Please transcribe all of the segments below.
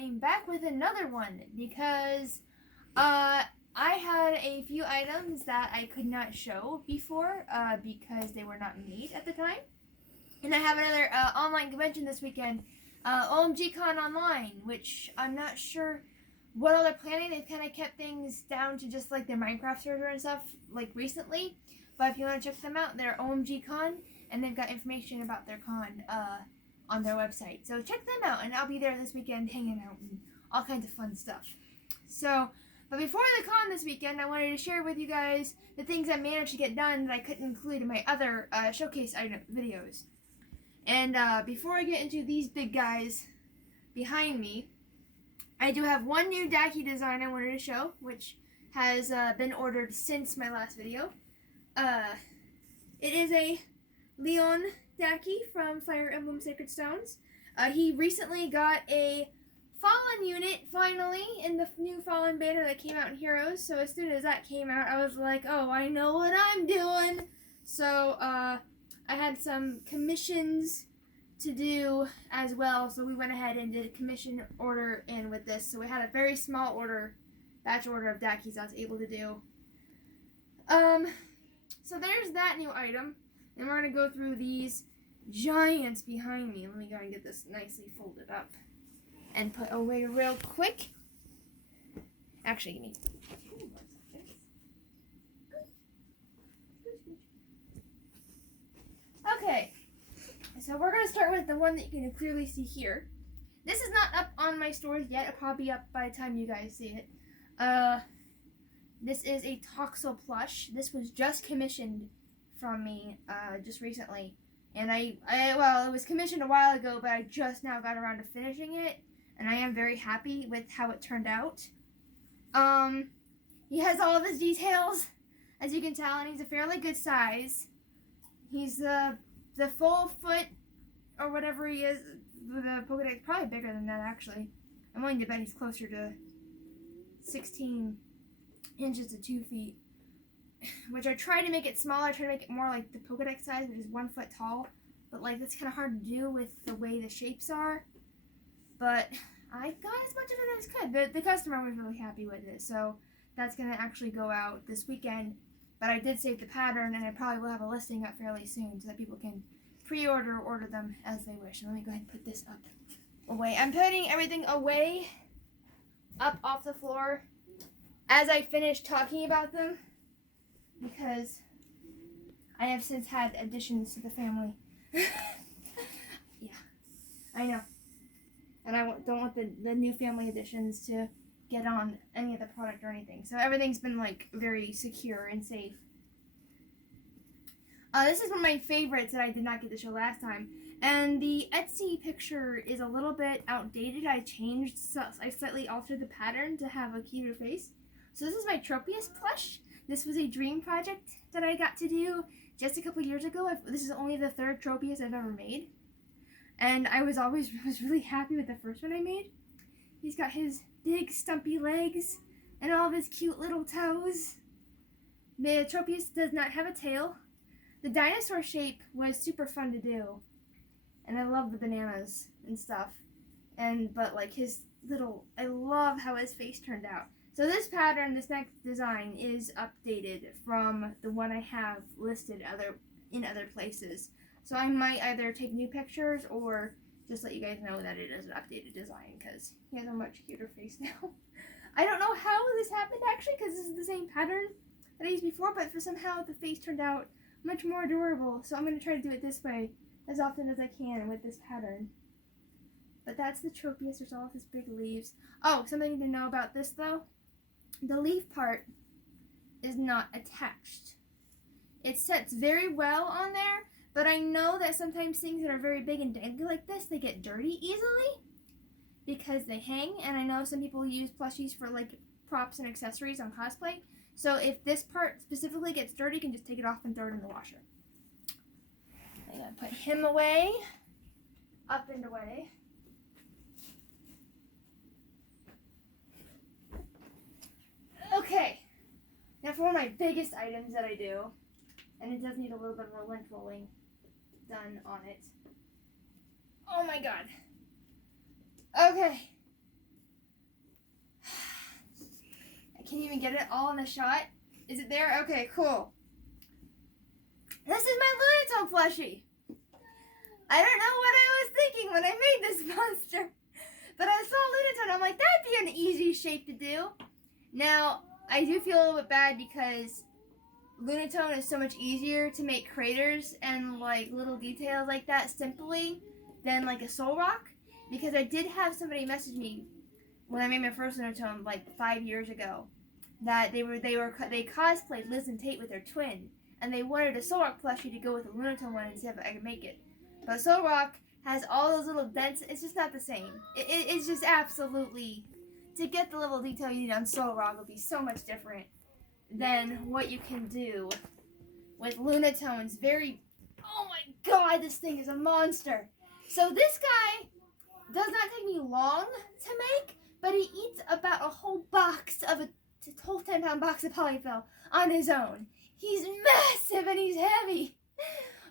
am back with another one because I had a few items that I could not show before because they were not made at the time. And I have another online convention this weekend, OMGCon Online, which I'm not sure what all they're planning. They've kind of kept things down to just like their Minecraft server and stuff like recently. But if you want to check them out, they're OMGCon, and they've got information about their con on their website. So check them out, and I'll be there this weekend hanging out and all kinds of fun stuff. So, but before the con this weekend, I wanted to share with you guys the things I managed to get done that I couldn't include in my other showcase item videos. And before I get into these big guys behind me, I do have one new Dacky design I wanted to show, which has been ordered since my last video. It is a Leon Dacky from Fire Emblem Sacred Stones. He recently got a Fallen unit, finally, in the new Fallen banner that came out in Heroes. So as soon as that came out, I was like, oh, I know what I'm doing. So, I had some commissions to do as well. So we went ahead and did a commission order in with this. So we had a very small order, batch order of Dackies I was able to do. So there's that new item. And we're going to go through these giants behind me. Let me go and get this nicely folded up and put away real quick. Actually, give me 2 more seconds. Okay, so we're going to start with the one that you can clearly see here. This is not up on my stores yet. It'll probably be up by the time you guys see it. This is a Toxel plush. This was just commissioned from me just recently. And well, it was commissioned a while ago, but I just now got around to finishing it. And I am very happy with how it turned out. He has all of his details, as you can tell, and he's a fairly good size. He's the full foot, or whatever he is, the Pokedex, probably bigger than that, actually. I'm willing to bet he's closer to 16 inches to 2 feet. Which I tried to make it smaller. I tried to make it more like the Pokedex size, which is 1 foot tall. But like that's kind of hard to do with the way the shapes are. But I got as much of it as I could. The customer was really happy with it, so that's gonna actually go out this weekend. But I did save the pattern, and I probably will have a listing up fairly soon so that people can pre-order or order them as they wish. And let me go ahead and put this up away. I'm putting everything away, up off the floor, as I finish talking about them. Because I have since had additions to the family. Yeah, I know. And I don't want the new family additions to get on any of the product or anything. So everything's been like very secure and safe. This is one of my favorites that I did not get to show last time. And the Etsy picture is a little bit outdated. I slightly altered the pattern to have a cuter face. So this is my Tropius plush. This was a dream project that I got to do just a couple years ago. This is only the 3rd Tropius I've ever made. And I was really happy with the first one I made. He's got his big stumpy legs and all of his cute little toes. The Tropius does not have a tail. The dinosaur shape was super fun to do. And I love the bananas and stuff. But like his little, I love how his face turned out. So this pattern, this next design, is updated from the one I have listed in other places. So I might either take new pictures or just let you guys know that it is an updated design because he has a much cuter face now. I don't know how this happened actually because this is the same pattern that I used before, but for somehow the face turned out much more adorable. So I'm going to try to do it this way as often as I can with this pattern. But that's the Tropius. There's all of his big leaves. Oh, something to know about this though. The leaf part is not attached. It sets very well on there, but I know that sometimes things that are very big and dangly like this, they get dirty easily because they hang, and I know some people use plushies for like props and accessories on cosplay. So if this part specifically gets dirty, you can just take it off and throw it in the washer. I'm gonna put him away, up and away. Okay, now for one of my biggest items that I do, and it does need a little bit of lint rolling done on it. Oh my god. Okay, Can you even get it all in the shot? Is it there? Okay, cool. This is my Lunatone plushie. I don't know what I was thinking when I made this monster, but I saw Lunatone. I'm like, that'd be an easy shape to do. Now, I do feel a little bit bad because Lunatone is so much easier to make craters and like little details like that simply than like a Soul Rock, because I did have somebody message me when I made my first Lunatone like 5 years ago that they cosplayed Liz and Tate with their twin, and they wanted a Soul Rock plushie to go with the Lunatone one and see if I could make it. But Soul Rock has all those little dents. It's just not the same. It's just absolutely, to get the little detail you need on Soul Rock would be so much different than what you can do with Lunatone's very, oh my god, this thing is a monster. So this guy does not take me long to make, but he eats about a whole box of a whole 10-pound box of polyfill on his own. He's massive and he's heavy.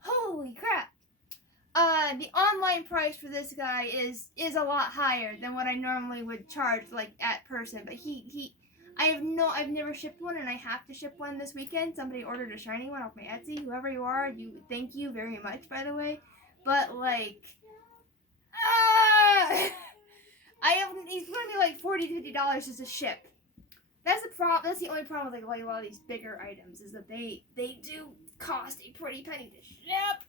Holy crap. The online price for this guy is a lot higher than what I normally would charge like at person, but I've never shipped one, and I have to ship one this weekend. Somebody ordered a shiny one off my Etsy. Whoever you are, thank you very much, by the way. But like, he's gonna be like $40 to $50 just to ship. That's the problem. That's the only problem with like a lot of these bigger items, is that they do cost a pretty penny to ship.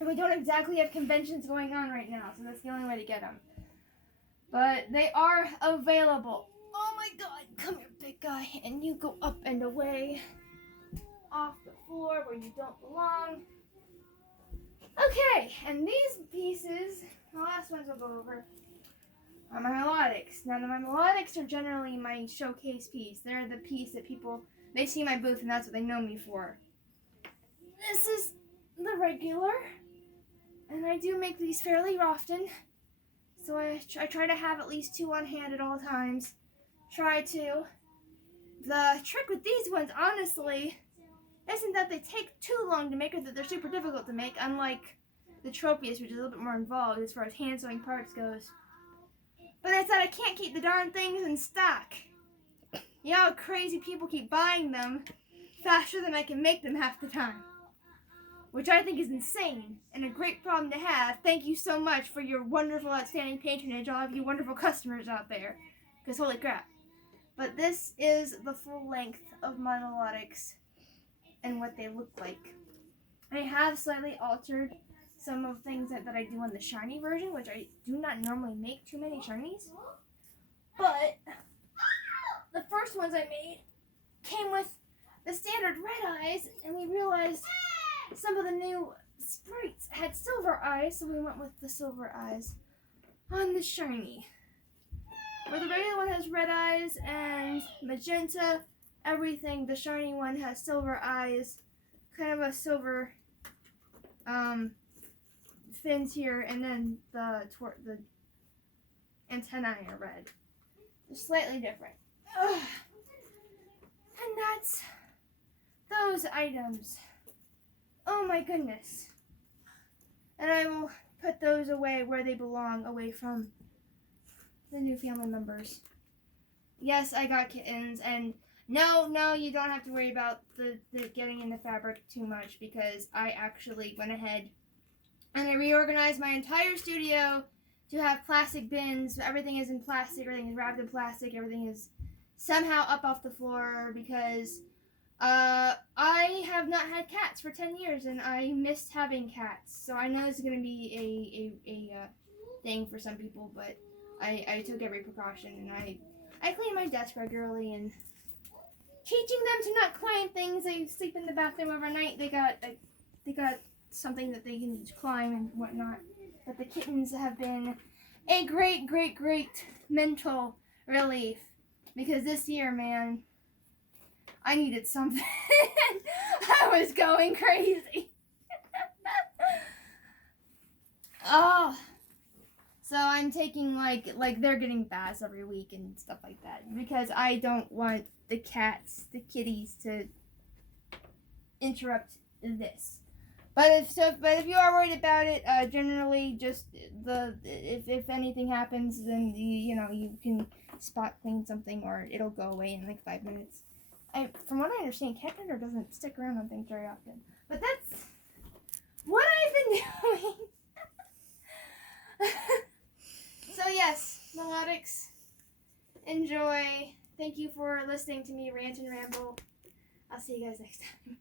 And we don't exactly have conventions going on right now, so that's the only way to get them. But they are available. Oh my god, come here, big guy, and you go up and away off the floor where you don't belong. Okay, and these pieces, the last ones we'll go over, are my melodics. Now, my melodics are generally my showcase piece. They're the piece that they see my booth and that's what they know me for. This is the regular, and I do make these fairly often. So I try to have at least 2 on hand at all times. Try to. The trick with these ones, honestly, isn't that they take too long to make, or that they're super difficult to make, unlike the Tropius, which is a little bit more involved as far as hand sewing parts goes. But it's that I can't keep the darn things in stock. You know how crazy people keep buying them faster than I can make them half the time. Which I think is insane and a great problem to have. Thank you so much for your wonderful, outstanding patronage, all of you wonderful customers out there. Because holy crap. But this is the full length of my melodics and what they look like. I have slightly altered some of the things that I do on the shiny version, which I do not normally make too many shinies. But the first ones I made came with the standard red eyes, and we realized some of the new sprites had silver eyes, so we went with the silver eyes on the shiny. Where the regular one has red eyes and magenta, everything, the shiny one has silver eyes, kind of a silver fins here, and then the antennae are red. They're slightly different. Ugh. And that's those items. Oh my goodness. And I will put those away where they belong, away from the new family members. Yes, I got kittens, and no, you don't have to worry about the getting in the fabric too much, because I actually went ahead and I reorganized my entire studio to have plastic bins. Everything is in plastic, everything is wrapped in plastic, everything is somehow up off the floor, because I have not had cats for 10 years, and I missed having cats. So I know this is going to be a thing for some people, but I took every precaution, and I clean my desk regularly, and teaching them to not climb things. They sleep in the bathroom overnight. They got something that they can climb and whatnot. But the kittens have been a great mental relief, because this year, man, I needed something. I was going crazy. Oh, so I'm taking like they're getting baths every week and stuff like that, because I don't want the kitties to interrupt this. But if you are worried about it, generally just if anything happens, then you can spot clean something or it'll go away in like 5 minutes. From what I understand, cat litter doesn't stick around on things very often. But that's what I've been doing. So yes, melodics, enjoy. Thank you for listening to me rant and ramble. I'll see you guys next time.